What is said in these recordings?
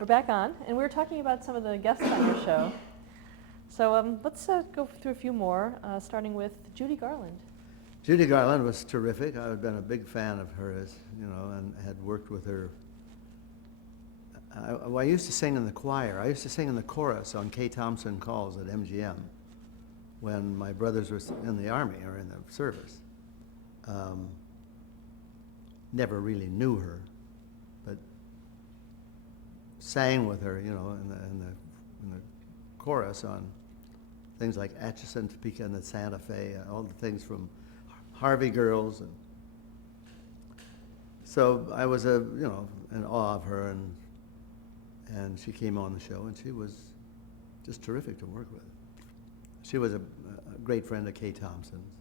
We're back on, and we were talking about some of the guests on your show. So let's go through a few more, starting with Judy Garland. Judy Garland was terrific. I had been a big fan of hers, and had worked with her. I used to sing in the choir. I used to sing in the chorus on Kay Thompson Calls at MGM when my brothers were in the Army or in the service. Never really knew her, but sang with her, in the chorus on things like Atchison, Topeka, and the Santa Fe, all the things from Harvey Girls, and so I was in awe of her, and she came on the show, and she was just terrific to work with. She was a great friend of Kay Thompson's.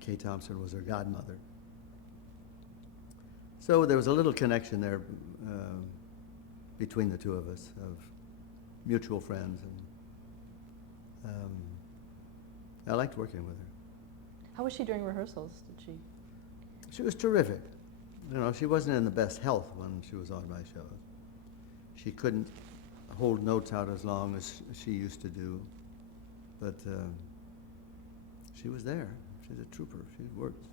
Kay Thompson was her godmother. So there was a little connection there between the two of us, of mutual friends, and I liked working with her. How was she during rehearsals? Did she? She was terrific. She wasn't in the best health when she was on my shows. She couldn't hold notes out as long as she used to do, but she was there. She's a trooper. She worked.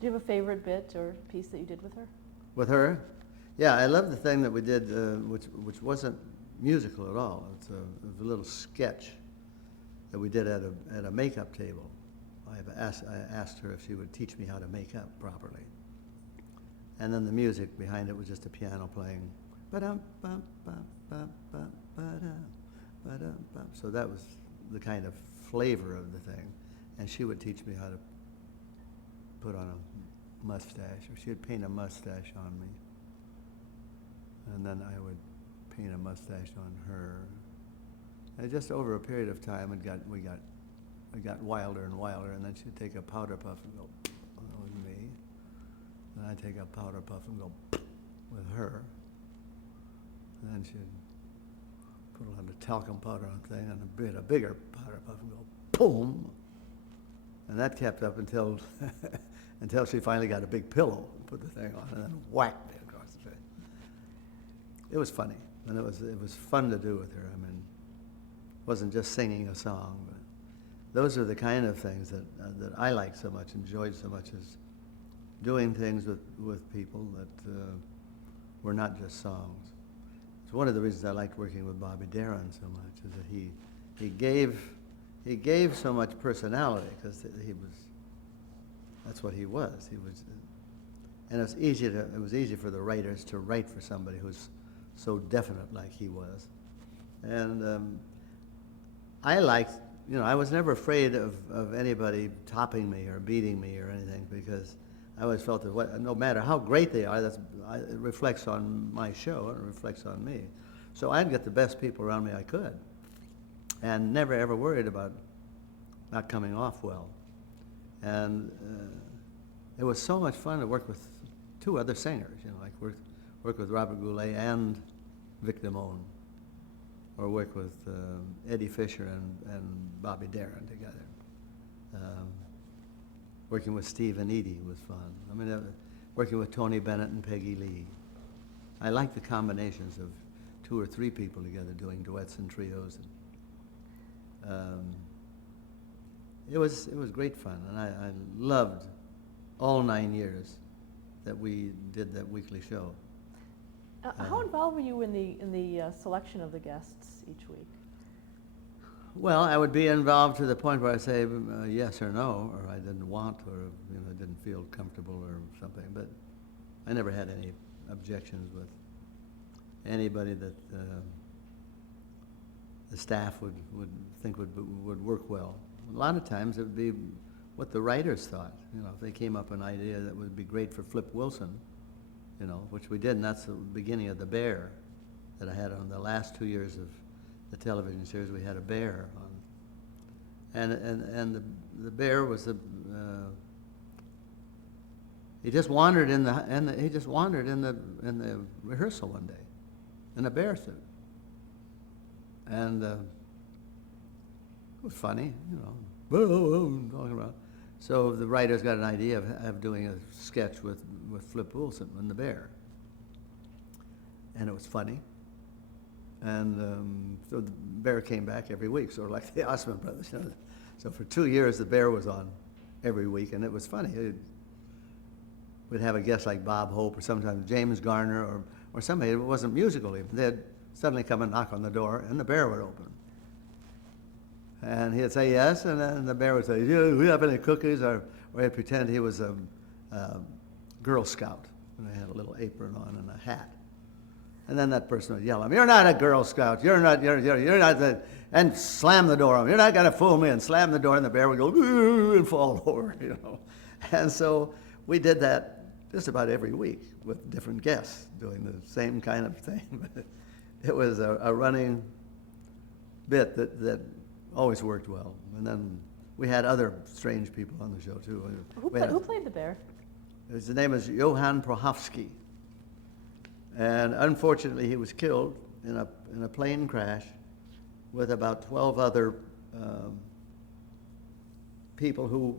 Do you have a favorite bit or piece that you did with her? With her? Yeah, I love the thing that we did, which wasn't musical at all. It was a little sketch that we did at a makeup table. I asked her if she would teach me how to make up properly. And then the music behind it was just a piano playing. So that was the kind of flavor of the thing. And she would teach me how to put on a mustache, or she'd paint a mustache on me. And then I would paint a mustache on her. And just over a period of time, it got wilder and wilder, and then she'd take a powder puff and go with me. And I'd take a powder puff and go with her. And then she'd put a lot of talcum powder on the thing and a bigger powder puff and go boom. And that kept up until until she finally got a big pillow and put the thing on and then whacked me across the face. It was funny, and it was fun to do with her. I mean, it wasn't just singing a song, but those are the kind of things that I like so much, enjoyed so much, is doing things with people that were not just songs. It's one of the reasons I liked working with Bobby Darin so much, is that he gave so much personality, because that's what he was. And it was easy for the writers to write for somebody who's so definite like he was. And I was never afraid of anybody topping me or beating me or anything, because I always felt that no matter how great they are, it reflects on my show, and it reflects on me. So I'd get the best people around me I could, and never ever worried about not coming off well. And it was so much fun to work with two other singers, like work with Robert Goulet and Vic Damone, or work with Eddie Fisher and Bobby Darin together. Working with Steve and Edie was fun. I mean, working with Tony Bennett and Peggy Lee. I like the combinations of 2 or 3 people together doing duets and trios. It was great fun, and I loved all 9 years that we did that weekly show. How involved were you in the selection of the guests each week? Well, I would be involved to the point where I say yes or no, or I didn't want, or I didn't feel comfortable or something. But I never had any objections with anybody that the staff would think would work well. A lot of times it would be what the writers thought. If they came up with an idea that would be great for Flip Wilson, which we did, and that's the beginning of The Bear that I had on the last 2 years of the television series. We had a bear on, and the bear was he just wandered in the rehearsal one day in a bear suit, and it was funny, talking about. So the writers got an idea of doing a sketch with Flip Wilson and the bear. and it was funny. And so the bear came back every week, sort of like the Osmond Brothers. You know? So for 2 years, the bear was on every week, and it was funny. We'd have a guest like Bob Hope, or sometimes James Garner, or somebody. It wasn't musical even. They'd suddenly come and knock on the door, and the bear would open. And he'd say yes, and then the bear would say, "Do we have any cookies?" Or he'd pretend he was a Girl Scout, and he had a little apron on and a hat. And then that person would yell at him, "You're not a Girl Scout. You're not the," and slam the door on him. "You're not going to fool me," and slam the door, and the bear would go and fall over, you know. And so we did that just about every week with different guests doing the same kind of thing. It was a running bit that always worked well. And then we had other strange people on the show too. Who played the bear? His name is Johann Prohofsky. And unfortunately, he was killed in a plane crash with about 12 other people who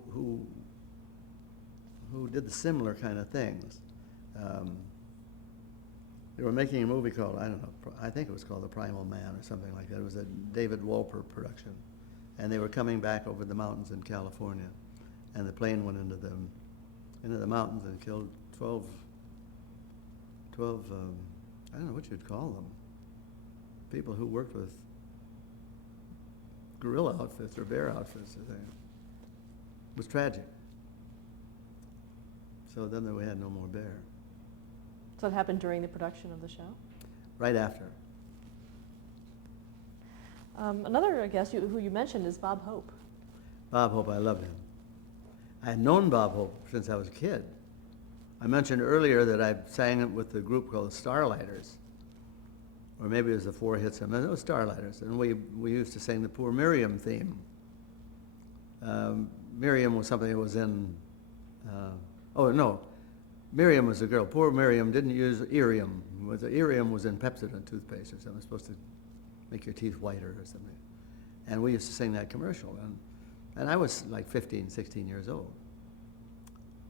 did the similar kind of things. They were making a movie called, I don't know, I think it was called The Primal Man or something like that. It was a David Wolper production. And they were coming back over the mountains in California. And the plane went into the mountains and killed 12, I don't know what you'd call them, people who worked with gorilla outfits or bear outfits, I think. It was tragic. So then we had no more bear. So it happened during the production of the show? Right after. Another guest who you mentioned is Bob Hope. Bob Hope, I loved him. I had known Bob Hope since I was a kid. I mentioned earlier that I sang with the group called the Starlighters, or maybe it was the Four Hits. It was Starlighters, and we used to sing the Poor Miriam theme. Miriam was something that was in, Miriam was a girl. Poor Miriam didn't use Irium. Irium was in Pepsodent toothpaste or something. It was supposed to make your teeth whiter or something. And we used to sing that commercial. And I was like 15, 16 years old.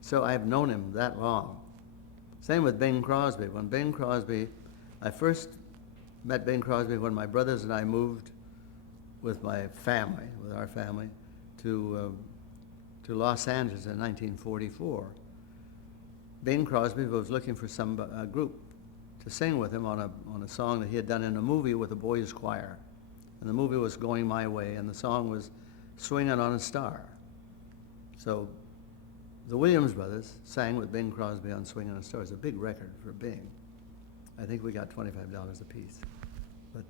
So I've known him that long. Same with Bing Crosby. I first met Bing Crosby when my brothers and I moved with our family, to Los Angeles in 1944. Bing Crosby was looking for a group to sing with him on a song that he had done in a movie with a boys' choir. And the movie was Going My Way, and the song was Swinging on a Star. So the Williams Brothers sang with Bing Crosby on Swinging on a Star. It's a big record for Bing. I think we got $25 a piece. But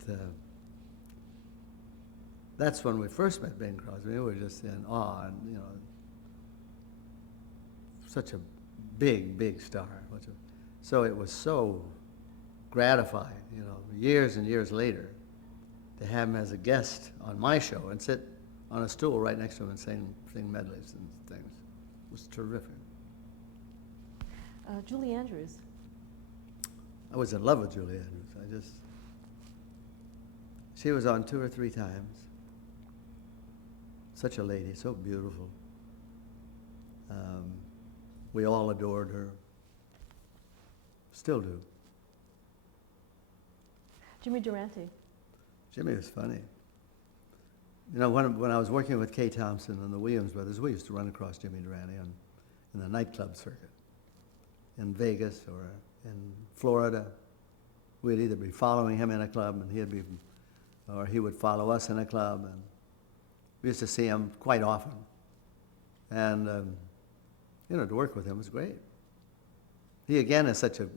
that's when we first met Bing Crosby. We were just in awe, and you know, such a big star. So it was so gratifying, you know, years and years later, to have him as a guest on my show and sit on a stool right next to him and sing medleys and things. It was terrific. Julie Andrews. I was in love with Julie Andrews. She was on 2 or 3 times. Such a lady, so beautiful. We all adored her. Still do. Jimmy Durante. Jimmy was funny. You know, when I was working with Kay Thompson and the Williams Brothers, we used to run across Jimmy Durante in the nightclub circuit in Vegas or in Florida. We'd either be following him in a club, and or he would follow us in a club, and we used to see him quite often. And you know, to work with him was great. He again is such a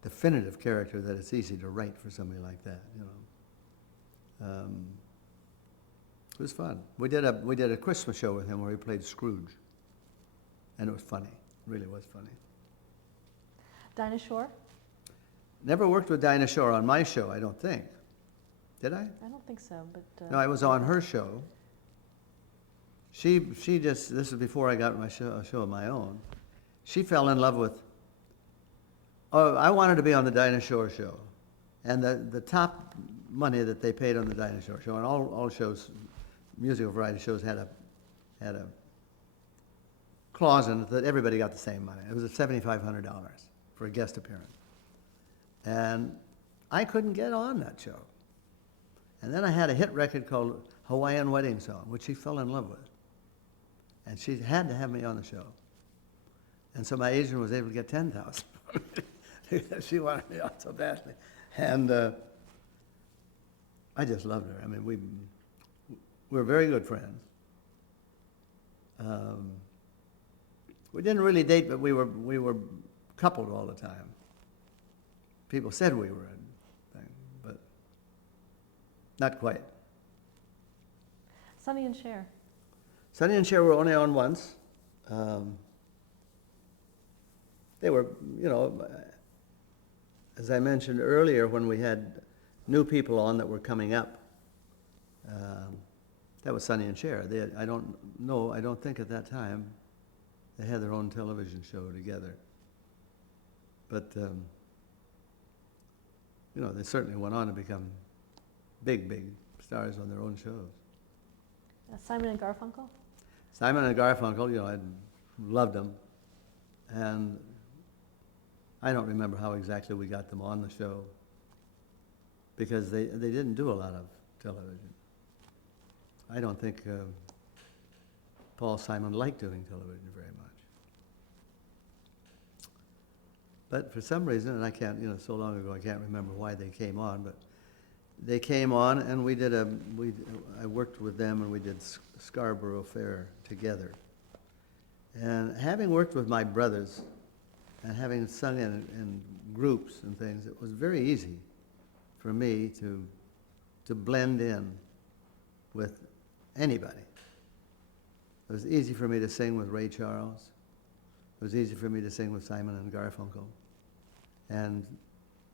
definitive character that it's easy to write for somebody like that. You know, it was fun. We did a Christmas show with him where he played Scrooge, and it was funny. It really was funny. Dinah Shore. Never worked with Dinah Shore on my show, I don't think. Did I? I don't think so, but. No, I was on her show. She just, this was before I got a show of my own. She fell in love with, I wanted to be on the Dinah Shore show. And the top money that they paid on the Dinah Shore show, and all shows, musical variety shows had a clause in it that everybody got the same money. It was $7,500 for a guest appearance. And I couldn't get on that show. And then I had a hit record called Hawaiian Wedding Song, which she fell in love with. And she had to have me on the show. And so my agent was able to get 10,000. She wanted me on so badly. And I just loved her. I mean, we were very good friends. We didn't really date, but we were coupled all the time. People said we were, but not quite. Sonny and Cher. Sonny and Cher were only on once. They were, you know, as I mentioned earlier, when we had new people on that were coming up, that was Sonny and Cher. I don't think at that time they had their own television show together. But, you know, they certainly went on to become big, big stars on their own shows. Simon and Garfunkel? Simon and Garfunkel, you know, I loved them. And I don't remember how exactly we got them on the show, because they didn't do a lot of television. I don't think Paul Simon liked doing television very much. But for some reason, and I can't, you know, so long ago I can't remember why they came on, but they came on and I worked with them and we did Scarborough Fair together. And having worked with my brothers and having sung in groups and things, it was very easy for me to blend in with anybody. It was easy for me to sing with Ray Charles. It was easy for me to sing with Simon and Garfunkel. And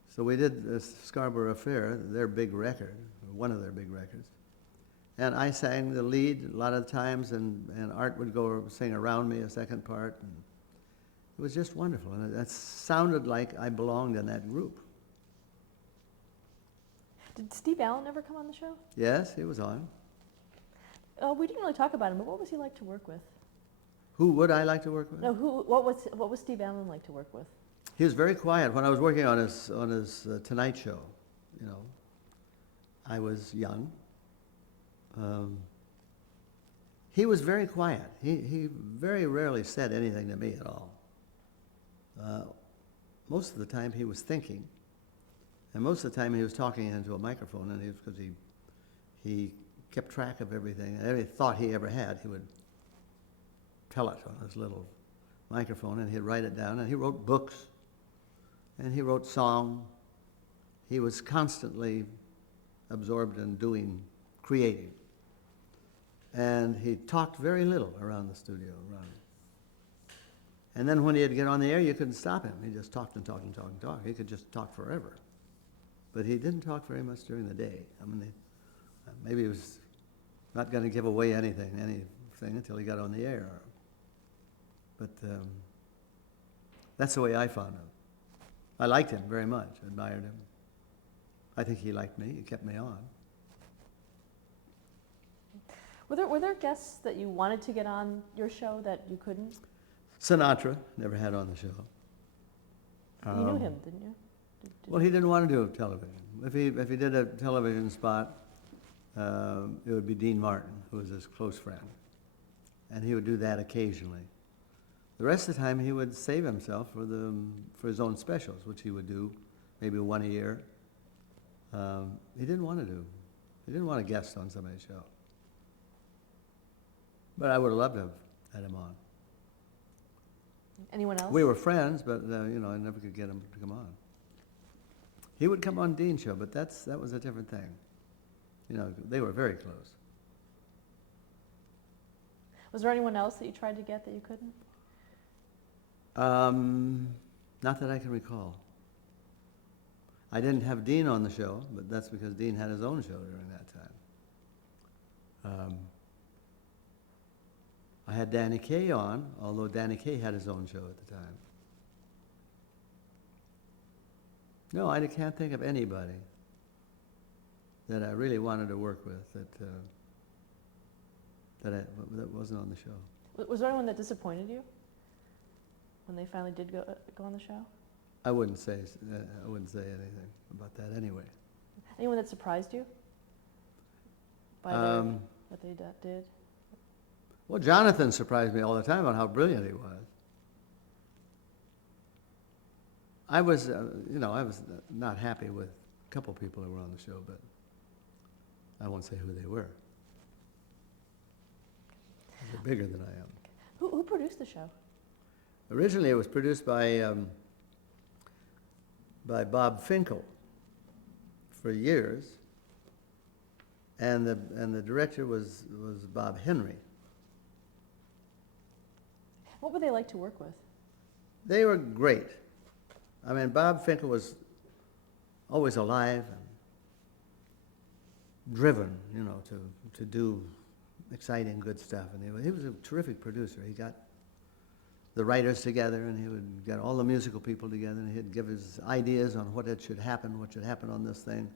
so we did this Scarborough Fair, their big record, one of their big records. And I sang the lead a lot of times, and Art would go sing around me a second part. And it was just wonderful, and it sounded like I belonged in that group. Did Steve Allen ever come on the show? Yes, he was on. We didn't really talk about him, but what was he like to work with? Who would I like to work with? No, what was Steve Allen like to work with? He was very quiet. When I was working on his Tonight Show, you know, I was young. He was very quiet. He very rarely said anything to me at all. Most of the time he was thinking, and most of the time he was talking into a microphone, and because he kept track of everything, and every thought he ever had, he would tell it on his little microphone, and he'd write it down, and he wrote books, and he wrote song. He was constantly absorbed in doing, creating. And he talked very little around the studio. And then when he'd get on the air, you couldn't stop him. He just talked and talked and talked and talked. He could just talk forever. But he didn't talk very much during the day. I mean, maybe he was not going to give away anything until he got on the air. But that's the way I found him. I liked him very much, admired him. I think he liked me. He kept me on. Were there guests that you wanted to get on your show that you couldn't? Sinatra never had on the show. You knew him, didn't you? Well, he didn't want to do television. If he did a television spot, it would be Dean Martin, who was his close friend. And he would do that occasionally. The rest of the time, he would save himself for his own specials, which he would do maybe one a year. He didn't want to guest on somebody's show. But I would have loved to have had him on. Anyone else? We were friends, but you know, I never could get him to come on. He would come on Dean's show, but that was a different thing. You know, they were very close. Was there anyone else that you tried to get that you couldn't? Not that I can recall. I didn't have Dean on the show, but that's because Dean had his own show during that time. I had Danny Kaye on, although Danny Kaye had his own show at the time. No, I can't think of anybody that I really wanted to work with that wasn't on the show. Was there anyone that disappointed you when they finally did go on the show? I wouldn't say anything about that anyway. Anyone that surprised you by what they did? Well, Jonathan surprised me all the time on how brilliant he was. I was not happy with a couple people who were on the show, but I won't say who they were. They're bigger than I am. Who produced the show? Originally, it was produced by Bob Finkel for years, and the director was Bob Henry. What were they like to work with? They were great. I mean, Bob Finkel was always alive and driven, to do exciting, good stuff. And he was a terrific producer. He got the writers together, and he would get all the musical people together, and he'd give his ideas on what should happen on this thing.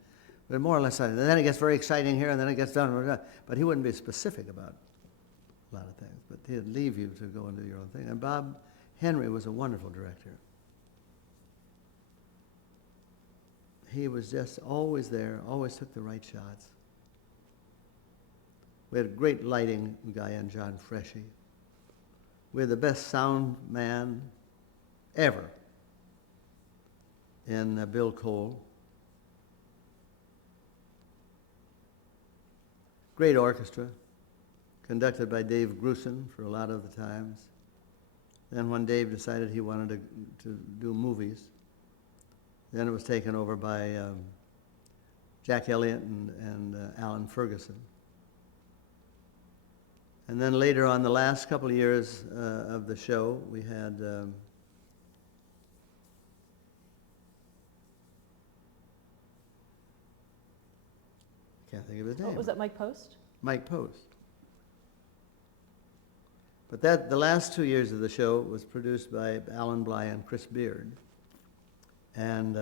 But more or less, and then it gets very exciting here, and then it gets done. But he wouldn't be specific about a lot of things. But he'd leave you to go and do your own thing. And Bob Henry was a wonderful director. He was just always there, always took the right shots. We had a great lighting guy in John Freshy. We had the best sound man ever in Bill Cole. Great orchestra, conducted by Dave Grusin for a lot of the times. Then when Dave decided he wanted to do movies, then it was taken over by Jack Elliott and Alan Ferguson. And then later on, the last couple of years of the show, we had I can't think of his name. Was that Mike Post? Mike Post. But the last 2 years of the show was produced by Alan Bly and Chris Beard. And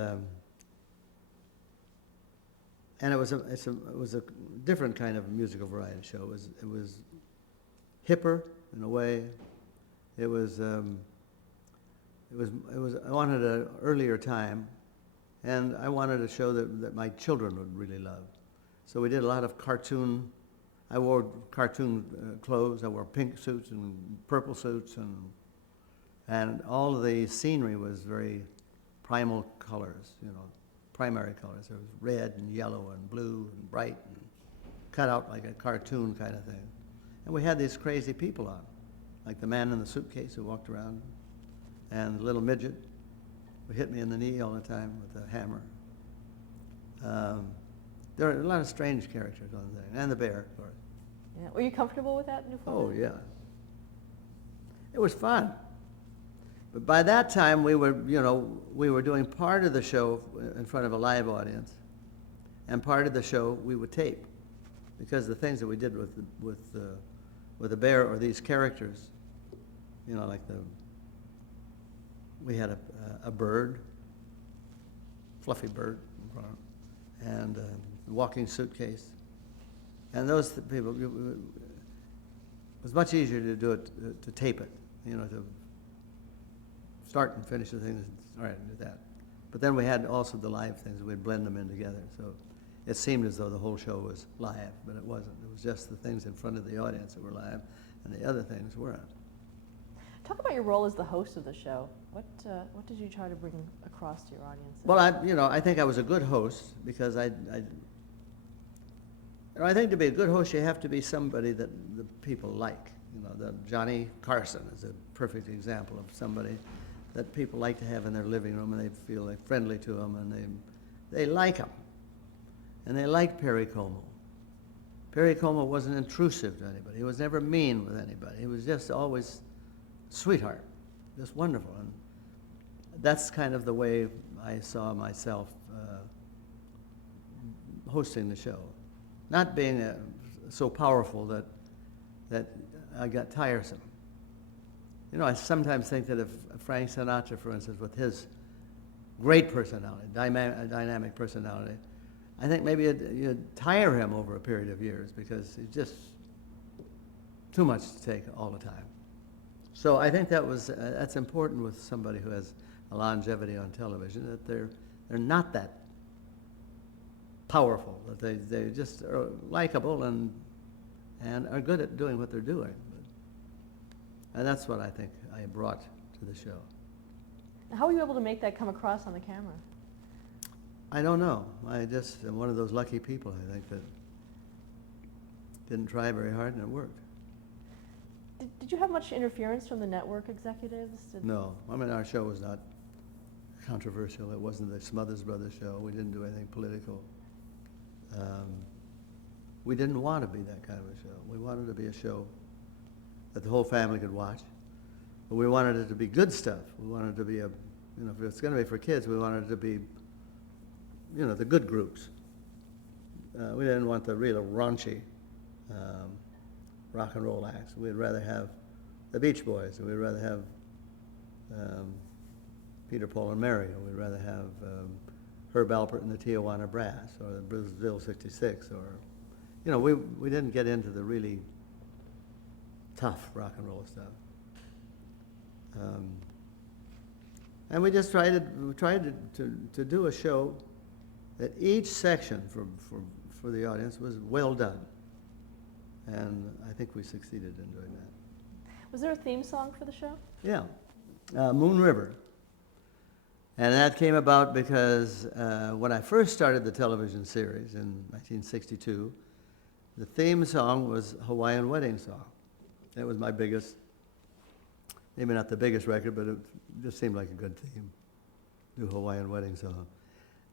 it was a different kind of musical variety show. It was hipper in a way. It was I wanted an earlier time, and I wanted a show that my children would really love. So we did a lot of cartoon. I wore cartoon clothes. I wore pink suits and purple suits, and all of the scenery was very primal colors, primary colors. There was red and yellow and blue and bright and cut out like a cartoon kind of thing. And we had these crazy people on, like the man in the suitcase who walked around, and the little midget who hit me in the knee all the time with a hammer. There are a lot of strange characters on there, and the bear, of course. Yeah. Were you comfortable with that new format? Oh, yeah. It was fun. But by that time, we were doing part of the show in front of a live audience, and part of the show we would tape, because the things that we did with the bear or these characters, like we had a bird, fluffy bird, and a walking suitcase, and those people. It was much easier to do it, to tape it, to start and finish the thing. All right, do that. But then we had also the live things. We'd blend them in together, so it seemed as though the whole show was live, but it wasn't. It was just the things in front of the audience that were live, and the other things weren't. Talk about your role as the host of the show. What did you try to bring across to your audience? Well, I think I was a good host because I think to be a good host, you have to be somebody that the people like. Johnny Carson is a perfect example of somebody that people like to have in their living room, and they feel like friendly to him, and they like him. And they liked Perry Como. Perry Como wasn't intrusive to anybody. He was never mean with anybody. He was just always sweetheart, just wonderful. And that's kind of the way I saw myself hosting the show. Not being so powerful that I got tiresome. I sometimes think that if Frank Sinatra, for instance, with his great personality, dynamic personality, I think maybe you'd tire him over a period of years because it's just too much to take all the time. So I think that's important with somebody who has a longevity on television, that they're not that powerful, that they just are likable and are good at doing what they're doing. And that's what I think I brought to the show. How were you able to make that come across on the camera? I don't know. I just am one of those lucky people, I think, that didn't try very hard and it worked. Did you have much interference from the network executives? No. I mean, our show was not controversial. It wasn't the Smothers Brothers show. We didn't do anything political. We didn't want to be that kind of a show. We wanted to be a show that the whole family could watch. But we wanted it to be good stuff. We wanted it to be if it's going to be for kids, we wanted it to be, the good groups. We didn't want the real raunchy rock and roll acts. We'd rather have the Beach Boys, or we'd rather have Peter, Paul, and Mary, or we'd rather have Herb Alpert and the Tijuana Brass, or the Brazil 66, or, we didn't get into the really tough rock and roll stuff. And we just tried to do a show that each section for the audience was well done. And I think we succeeded in doing that. Was there a theme song for the show? Yeah, Moon River. And that came about because when I first started the television series in 1962, the theme song was Hawaiian Wedding Song. It was my biggest, maybe not the biggest record, but it just seemed like a good theme, do Hawaiian Wedding Song.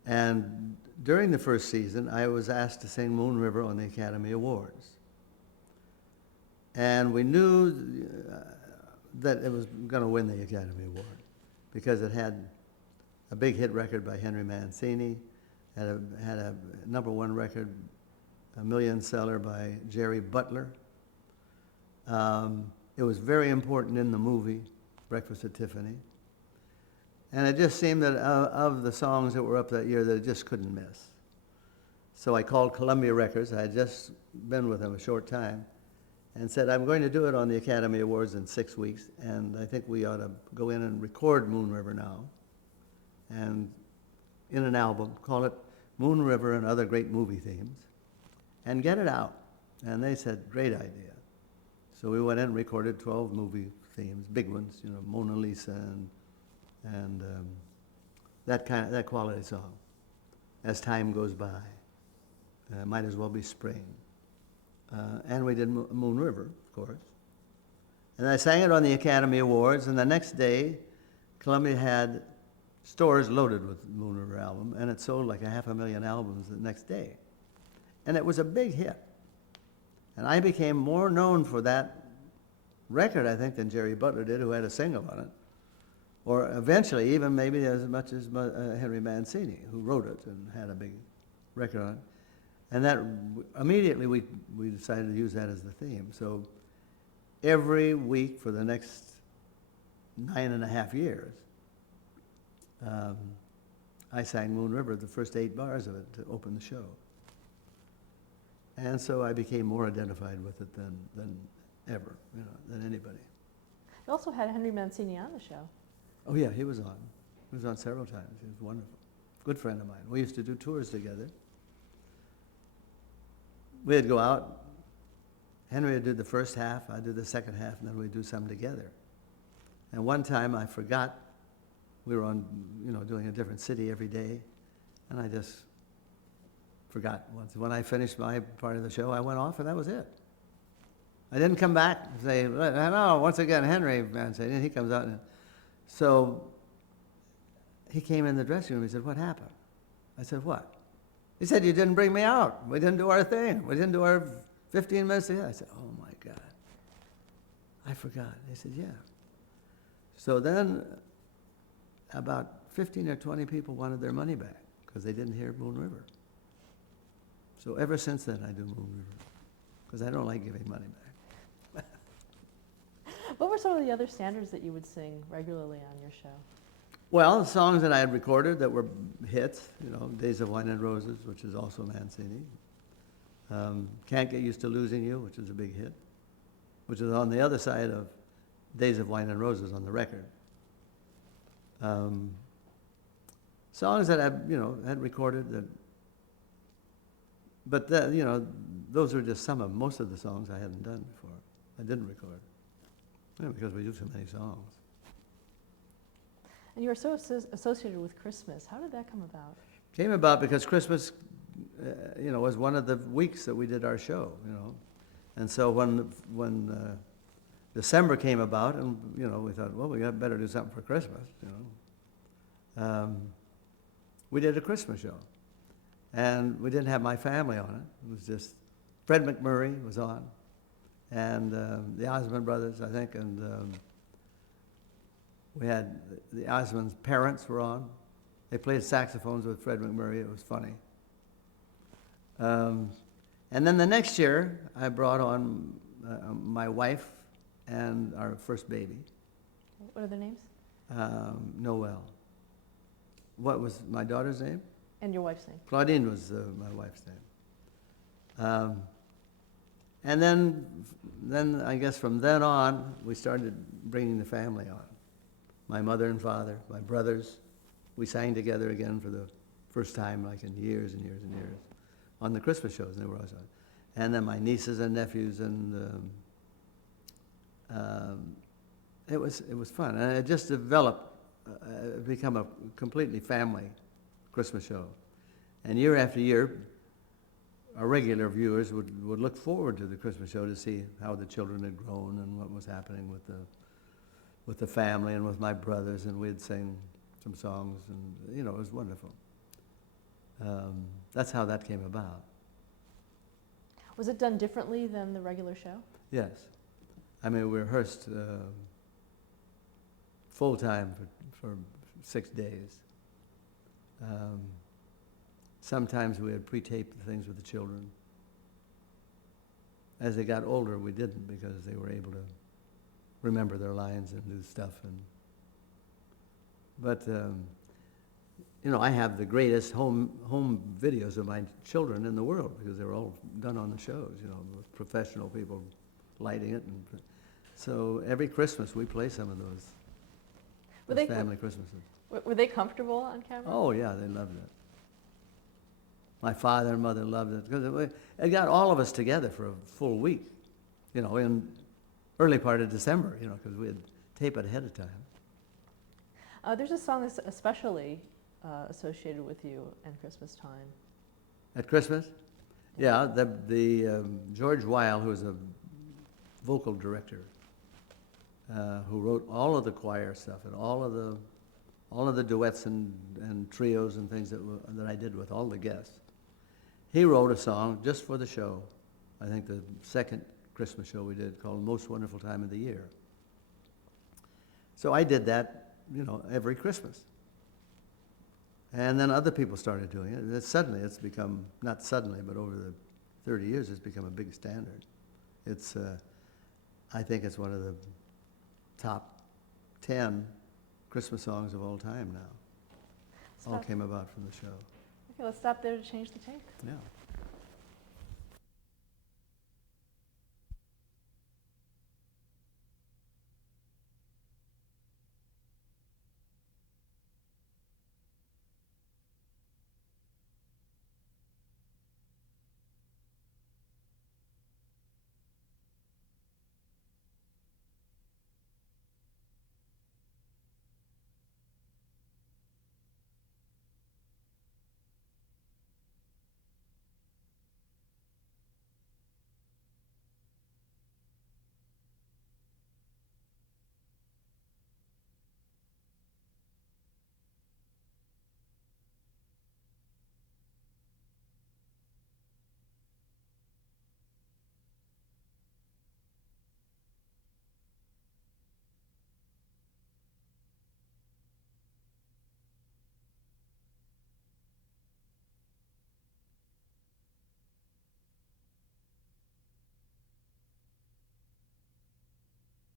And during the first season, I was asked to sing Moon River on the Academy Awards. And we knew that it was going to win the Academy Award because it had a big hit record by Henry Mancini, had a #1 record, a million seller by Jerry Butler. It was very important in the movie, Breakfast at Tiffany. And it just seemed that of the songs that were up that year, that it just couldn't miss. So I called Columbia Records. I had just been with them a short time, and said, I'm going to do it on the Academy Awards in 6 weeks, and I think we ought to go in and record Moon River now, and in an album, call it Moon River and Other Great Movie Themes, and get it out. And they said, great idea. So we went in and recorded 12 movie themes, big ones, Mona Lisa and that quality song. As Time Goes By, Might As Well Be Spring. And we did Moon River, of course. And I sang it on the Academy Awards, and the next day, Columbia had stores loaded with the Moon River album, and it sold like 500,000 albums the next day. And it was a big hit. And I became more known for that record, I think, than Jerry Butler did, who had a single on it. Or eventually, even maybe as much as Henry Mancini, who wrote it and had a big record on it. And that immediately we decided to use that as the theme. So every week for the next 9.5 years, I sang Moon River, the first 8 bars of it, to open the show. And so I became more identified with it than ever, than anybody. You also had Henry Mancini on the show. Oh yeah, he was on. He was on several times. He was wonderful. Good friend of mine. We used to do tours together. We'd go out. Henry would do the first half, I'd do the second half, and then we'd do some together. And one time I forgot, we were on, doing a different city every day, and I just forgot. When I finished my part of the show, I went off, and that was it. I didn't come back and say, no, once again, Henry Mancini, and he comes out. So he came in the dressing room, he said, what happened? I said, what? He said, you didn't bring me out. We didn't do our thing. We didn't do our 15 minutes together. I said, oh my God. I forgot. He said, yeah. So then about 15 or 20 people wanted their money back because they didn't hear Moon River. So ever since then, I do Moon River because I don't like giving money back. What were some of the other standards that you would sing regularly on your show? Well, the songs that I had recorded that were hits, Days of Wine and Roses, which is also Mancini. Can't Get Used to Losing You, which is a big hit, which is on the other side of Days of Wine and Roses on the record. Songs that had recorded that, but those were just some of most of the songs I hadn't done before. I didn't record, because we do so many songs. And you were so associated with Christmas. How did that come about? Came about because Christmas, was one of the weeks that we did our show, and so when December came about, and we thought, well, we got better do something for Christmas, we did a Christmas show, and we didn't have my family on it. It was just Fred McMurray was on, and the Osmond brothers, I think, and we had the Osmond's parents were on. They played saxophones with Fred McMurray. It was funny. And then the next year, I brought on my wife and our first baby, What are their names? Noel. What was my daughter's name? And your wife's name? Claudine was my wife's name. And then I guess from then on, we started bringing the family on. My mother and father, my brothers. We sang together again for the first time, like in years and years and years, on the Christmas shows. They were always on. And then my nieces and nephews, and it was fun. And it just developed, become a completely family Christmas show. And year after year, our regular viewers would look forward to the Christmas show to see how the children had grown and what was happening with the family and with my brothers, and we'd sing some songs, and it was wonderful. That's how that came about. Was it done differently than the regular show? Yes. I mean, we rehearsed full-time for 6 days. Sometimes we had pre-taped things with the children. As they got older, we didn't, because they were able to remember their lines and do stuff. But I have the greatest home videos of my children in the world, because they were all done on the shows, with professional people lighting it. And so every Christmas we play some of those family Christmases. Were they comfortable on camera? Oh yeah, they loved it. My father and mother loved it, because it got all of us together for a full week, in early part of December, because we had tape it ahead of time. There's a song that's especially associated with you and Christmas time. At Christmas? Yeah, the George Weil, who was a vocal director, who wrote all of the choir stuff and all of the duets and trios and things that I did with all the guests. He wrote a song just for the show. I think the second Christmas show we did, called Most Wonderful Time of the Year. So I did that, every Christmas. And then other people started doing it. Suddenly it's become, not suddenly, but over the 30 years, it's become a big standard. It's, I think it's one of the top 10 Christmas songs of all time now. All came about from the show. Okay, let's stop there to change the tape. Yeah.